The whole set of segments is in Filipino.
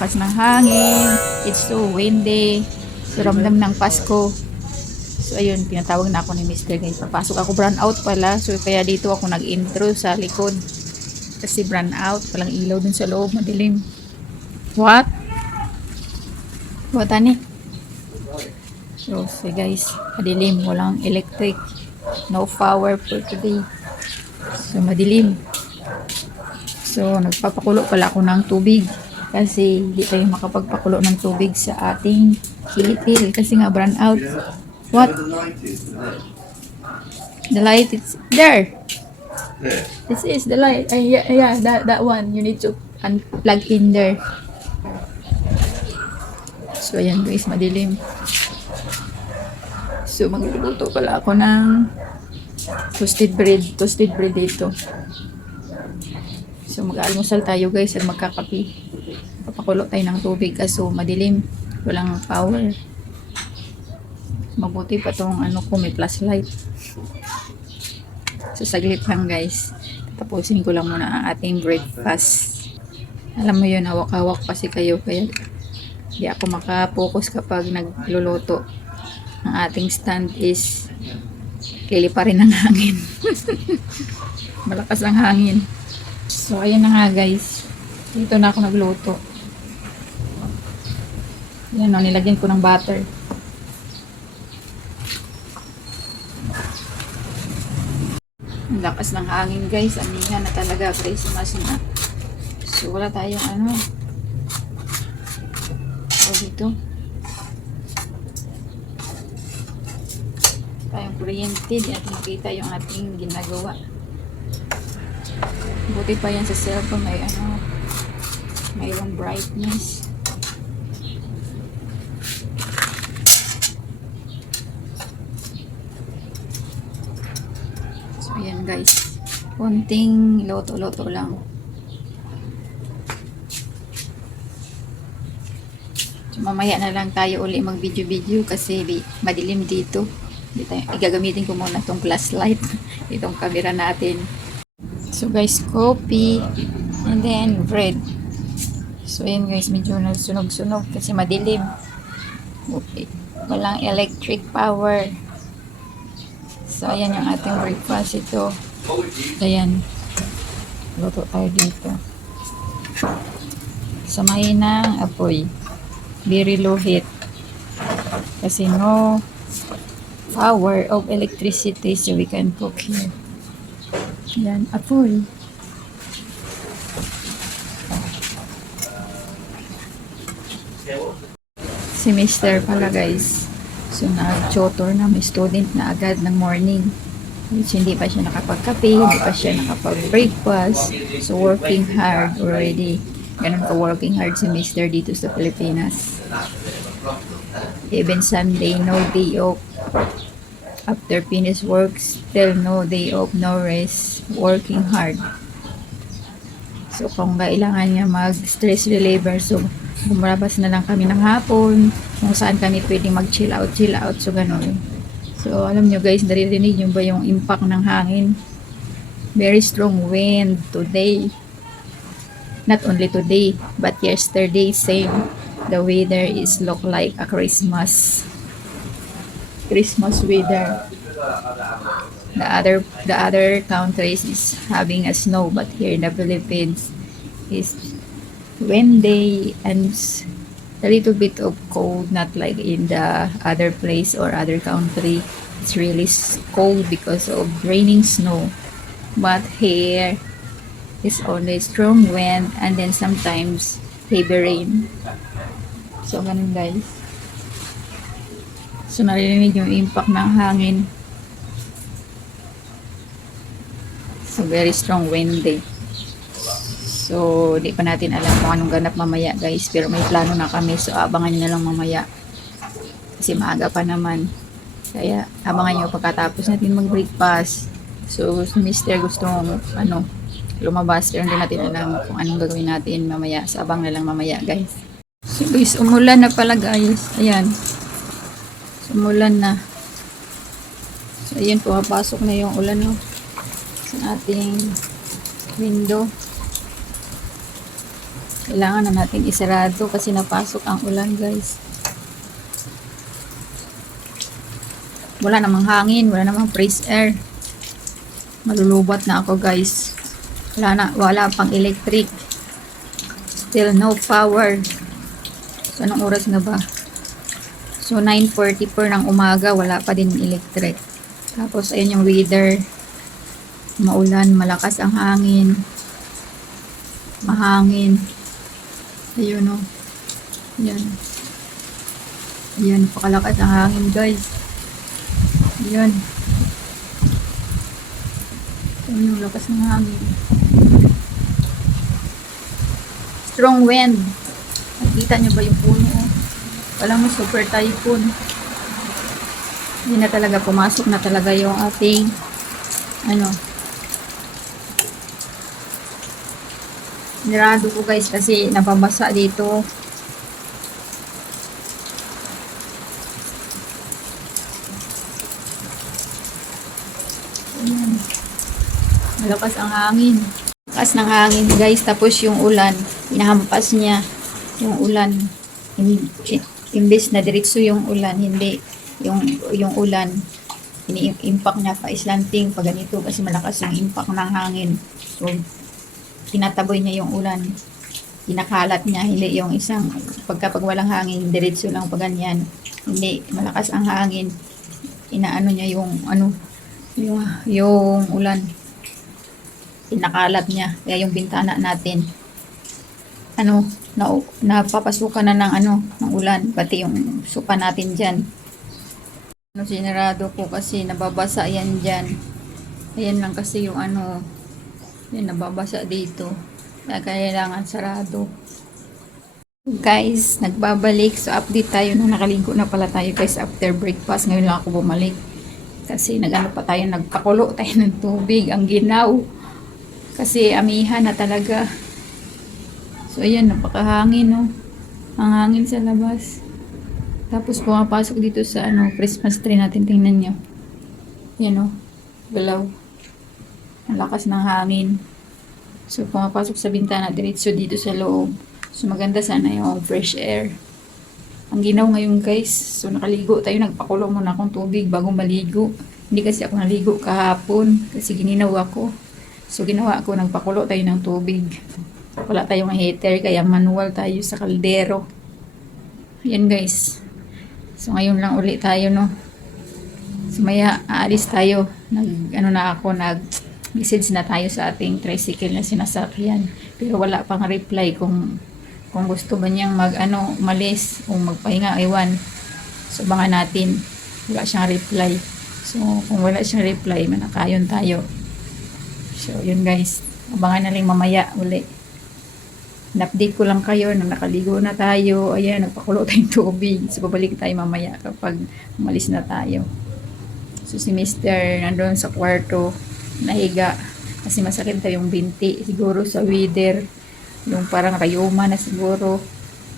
lakas ng hangin. It's so windy. So, ramdam ng Pasko. So, ayun, pinatawag na ako ni Mr. guys. Papasok ako, brown out pala. So, kaya dito ako nag-intro sa likod. Kasi brown out. Walang ilaw dun sa loob. Madilim. What? What, ani? So, guys, madilim. Walang electric. No power for today. So, madilim. So, nagpapakulo pala ako ng tubig. Kasi hindi tayo makapagpakulo ng tubig sa ating kilipil. Kasi nga, brown out. What? The light is there. Yeah. This is the light. Yeah, that one. You need to unplug in there. So, ayan guys, madilim. So, magluluto pala ako ng toasted bread dito. So, mag-almusal tayo guys at magkakape. Papakulo tayo ng tubig kaso madilim. Walang power. Mabuti pa tong ano ko, may flashlight. So, saglit lang guys. Tapusin ko lang muna ang ating breakfast. Alam mo yun, hawak-hawak kasi kayo. Kaya di ako makapokus kapag nagluluto. Ang ating stand is lilipa rin ng hangin. Malakas ang hangin. So, ayan na nga guys. Dito na ako nagluto. Yan o, nilagyan ko ng butter. Ang lakas ng hangin guys. Anihan na talaga. Christmas na. So, wala tayong ano. So, dito. Tayong kuryente. Di natin makita yung ating ginagawa. Buti pa yan sa cellphone. May ano. Mayroong brightness. So, ayan guys. Konting loto-loto lang. So, mamaya na lang tayo uli mag-video-video kasi madilim dito. Igagamitin ko muna itong flashlight. Itong camera natin. So guys, coffee. And then bread. So ayan guys, medyo nagsunog-sunog kasi madilim. Okay. Walang electric power. So, ayan yung ating breakfast. Ito. Ayan. Luto tayo dito. Samayin ng apoy. Very low heat. Kasi no power of electricity so we can cook here. Ayan, apoy. Semester pala guys. So, nag-tutor na may student na agad ng morning. Which hindi pa siya nakapagkape, hindi pa siya nakapag-breakfast. So, working hard already. Ganun ka working hard si Mr. dito sa Pilipinas. Even Sunday, no day off. After finish work, still no day off, no rest. Working hard. So, kung kailangan niya mag-stress reliever, so, bumabas na lang kami ng hapon kung saan kami pwedeng mag-chill out. So, ganun. So, alam nyo guys, naririnig nyo ba yung impact ng hangin? Very strong wind today. Not only today, but yesterday, same. The weather is look like a Christmas weather. The other countries is having a snow, but here in the Philippines is windy and a little bit of cold, not like in the other place or other country. It's really cold because of raining snow. But here is only strong wind and then sometimes heavy rain. So, ganun guys. So, narinig yung impact ng hangin. So, very strong windy. So, di pa natin alam kung anong ganap mamaya guys. Pero may plano na kami. So, abangan nyo na lang mamaya. Kasi maaga pa naman. Kaya, abangan nyo pagkatapos natin mag-breakfast. So, si Mr. gustong lumabas. Pero hindi natin alam kung anong gagawin natin mamaya. So, abang na lang mamaya guys. So, guys, umulan na pala guys. Ayan. So, umulan na. So, ayan, pumapasok na yung ulan sa ating window. Kailangan na natin isarado kasi napasok ang ulan, guys. Wala namang hangin, wala namang fresh air. Malulubat na ako, guys. Wala pang electric. Still no power. So, anong oras na ba? So, 9:44 ng umaga, wala pa din electric. Tapos, ayun yung weather. Maulan, malakas ang hangin. Mahangin. Ayun, oh. Yan. Yan, napakalakas ang hangin, guys. Yan. Ayun yung lakas ng hangin. Strong wind. Nakita nyo ba yung puno? Walang super typhoon. Hindi na talaga pumasok na talaga yung ating nirado ko, guys, kasi nababasa dito. Ayan. Malakas ang hangin. Lakas ng hangin, guys. Tapos yung ulan, inahampas niya yung ulan. Imbes na diretso yung ulan, hindi. Yung ulan, ini-impact niya pa islanting pa ganito kasi malakas yung impact ng hangin. So, tinataboy niya yung ulan. Kinakalat niya, hindi yung isang pag walang hangin, diretso lang pa ganyan. Hindi, malakas ang hangin. Inaano niya yung ulan. Kinakalat niya. Kaya yung bintana natin, napapasukan na ng ulan. Pati yung suka natin dyan. Sinarado ko kasi nababasa yan dyan. Ayan lang kasi yung yan, nababasa dito. Kaya kailangan sarado. Guys, nagbabalik. So, update tayo na nakalingko na pala tayo, guys, after breakfast. Ngayon lang ako bumalik. Kasi nagpakulo tayo ng tubig. Ang ginaw. Kasi amihan na talaga. So, ayan, napakahangin, no? Ang hangin sa labas. Tapos, pumapasok dito sa, Christmas tree natin. Tingnan nyo. Yan, no? Galaw. Ang lakas ng hangin. So, pumapasok sa bintana, diretso dito sa loob. So, maganda sana yung fresh air. Ang ginaw ngayon, guys. So, nakaligo tayo. Nagpakulo muna akong tubig bago maligo. Hindi kasi ako naligo kahapon kasi gininaw ako. So, ginawa ako, nagpakulo tayo ng tubig. Wala tayong heater, kaya manual tayo sa kaldero. Yan, guys. So, ngayon lang ulit tayo, no? So, maya, aalis tayo. Message na tayo sa ating tricycle na sinasakyan. Pero wala pang reply kung gusto ba niyang umalis o magpahinga, iwan. So, baka natin. Wala siyang reply. So, kung wala siyang reply, manakayon tayo. So, yun, guys. Abangan na lang mamaya uli. In-update ko lang kayo na nakaligo na tayo. Ayan, nagpakulo tayong tubig. So, babalik tayo mamaya kapag umalis na tayo. So, si Mr. nandun sa kwarto, nahiga. Kasi masakit tayo yung binti. Siguro sa weather. Yung parang rayuma na siguro.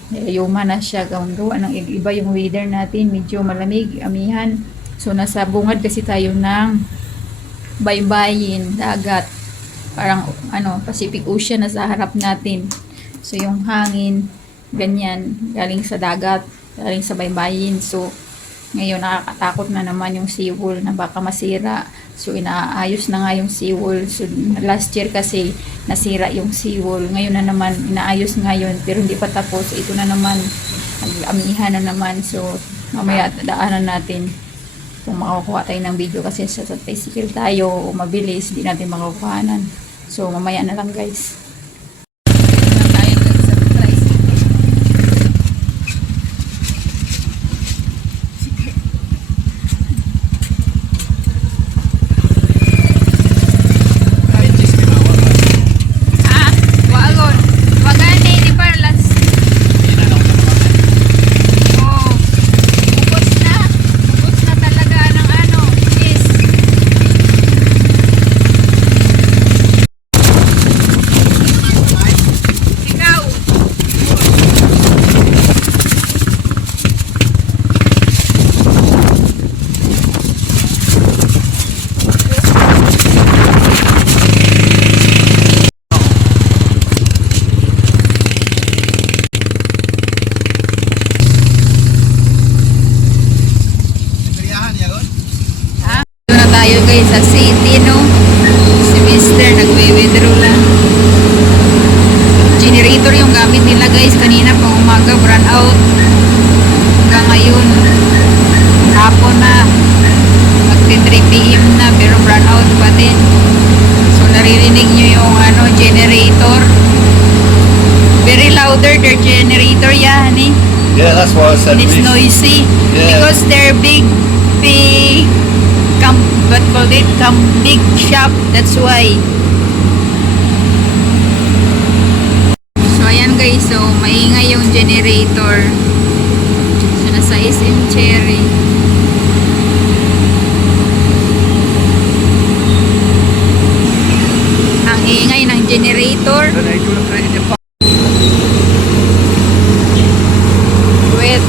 Rayuma na siya. Gawa ng iba yung weather natin. Medyo malamig, amihan. So, nasa bungad kasi tayo ng baybayin, dagat. Parang, Pacific Ocean na sa harap natin. So, yung hangin, ganyan, galing sa dagat, galing sa baybayin. So, ngayon, nakakatakot na naman yung seawall na baka masira. So, inaayos na nga yung seawall. So, last year kasi, nasira yung seawall. Ngayon na naman, inaayos ngayon, pero hindi pa tapos. Ito na naman, nag-amihan na naman. So, mamaya, daanan natin kung makakuha tayo ng video kasi sa tricycle tayo o mabilis, hindi natin makakuhanan. So, mamaya na lang, guys. guys sa city, no? Si Mister nagwi-withdraw lang. Generator yung gamit nila guys. Kanina pang umaga, brand out. Hanggang ngayon, hapon na. Magti 3 PM na, pero brand out pa din. So, naririnig nyo yung generator. Very louder, their generator, yeah, honey. Yeah, that's why I said And it's this. noisy. Yeah. Because they're big, big shop. That's why. So, ayan guys. So, maingay yung generator. So, nasa SM Cherry. Ang ingay ng generator. Wait.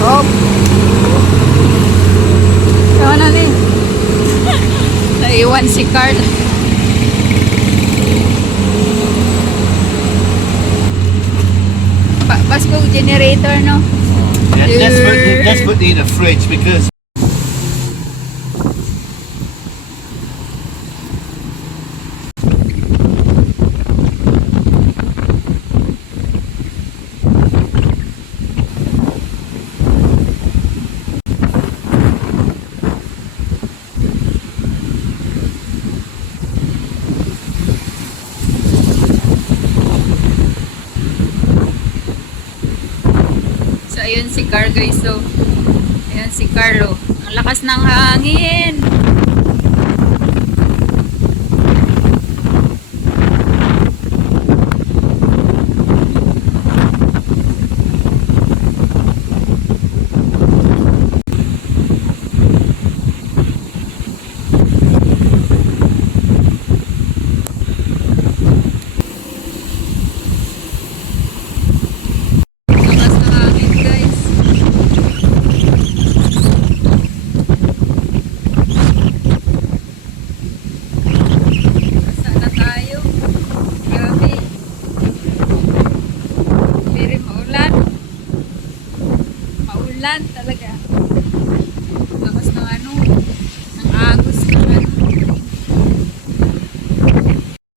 Oh. Saan na rin? Naiwan si Carl. Pasko generator, no? Yeah, desperately need a fridge because So, ayun si Carl guys. So, ayun si Carlo. Ang lakas ng hangin. Lakas ng hangin guys. Saan na tayo? Grabe. Very maulan. Maulan talaga. Lakas ng ng agos ng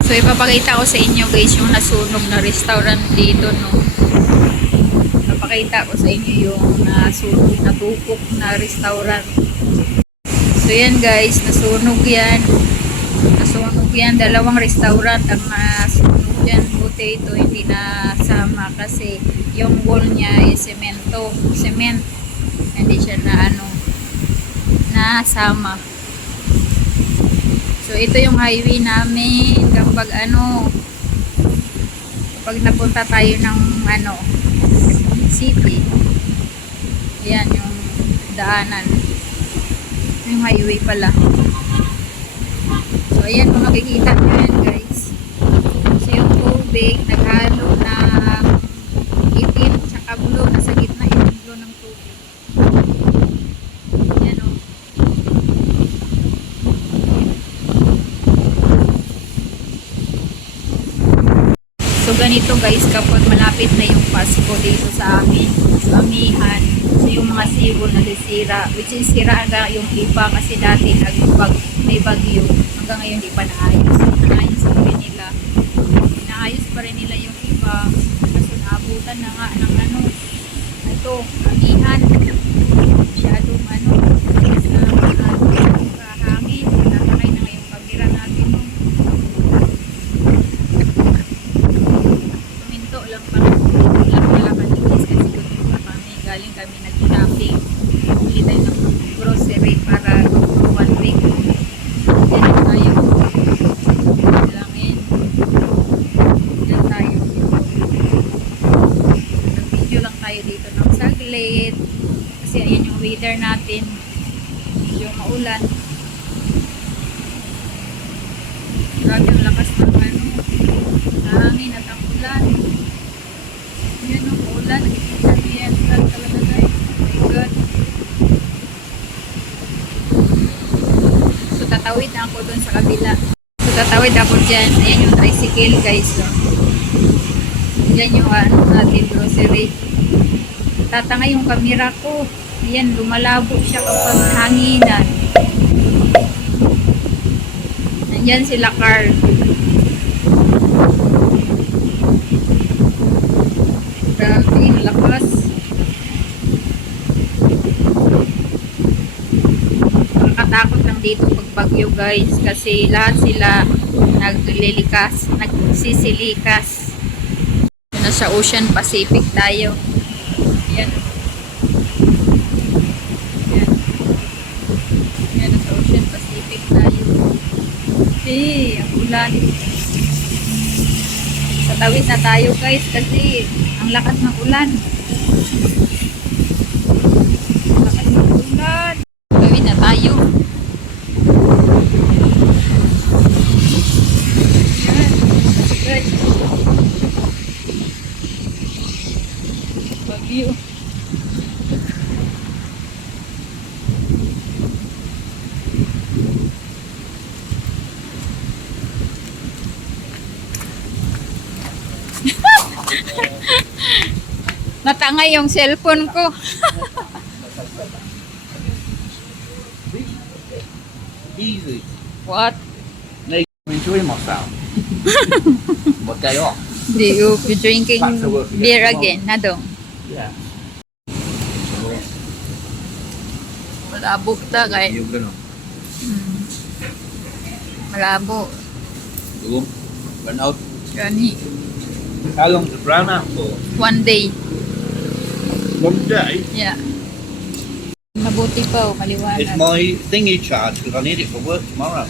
So, ipapakita ko sa inyo guys yung nasunog na restaurant dito, no? Ipapakita ko sa inyo yung nasunog, natupok na restaurant. So, yan guys, nasunog yan. Nasunog yan, dalawang restaurant ang nasunog yan. Buti ito hindi nasama kasi yung wall niya is cement. Hindi siya nasama. So, ito yung highway namin kapag kapag napunta tayo ng city. Ayan yung daanan. Yung highway pala. So, ayan kung makikita nyo yan guys. So, yung tubig naghalo na itim tsaka blue. Nasa gitna yung blue ng tubig. Ayan o. So, ganito guys kapag malapit na yung Pasko dito sa amin, sa amihan. So, yung mga sibol na sisira, which is sira aga yung iba kasi dati may bagyo. Hanggang ngayon di pa naayos. Naayos pa rin nila. Naayos pa rin nila yung iba. Kaso naabutan na nga ng ito, amihan. Masyadong hangin. Natakay na nga yung kamera natin. Tuminto lang pala kami kasi tuminto na kami. Galing kami nag-shopping. Bili tayo ng grocery para 1 week. Yan tayo. Langin. Yan tayo. Nag-video lang tayo dito ng saglit. Kasi ayan yung weather natin. Yung maulan. Grabe ang lakas ng hangin at ang ulan. Yan ang ulan. Nakikita niyo yan. Ulan talaga guys. Oh my God. So tatawid na ako dun sa kabila. So tatawid ako dyan. Ayan yung tricycle guys. So, yan yung natin grocery. Tatanga yung camera ko. Ayan, lumalabo siya kapag hanginan. Yan sila Carl. Grabe, ang lakas. Nakakatakot lang dito pag bagyo guys kasi lahat sila nagsisilikas. Nasa Ocean Pacific tayo. Yan. Yan. Yan, nasa Ocean Pacific tayo. Ang ulan. Sa tawid na tayo guys kasi ang lakas ng ulan. Lakas ng ulan. Tawid na tayo. Yan. Good. Bagyo. Natangay yung cellphone ko. Easy. What? I'm enjoying myself. What day off? Do you be drinking Back to work again beer tomorrow. again? Nadong. Yeah. Malabo kita kay. You're gonna Malabo. go run out. Gani. How long's the brown out for? 1 day. 1 day. Yeah. Mabuti pa o It's maliwanag. my thingy charge because I need it for work tomorrow.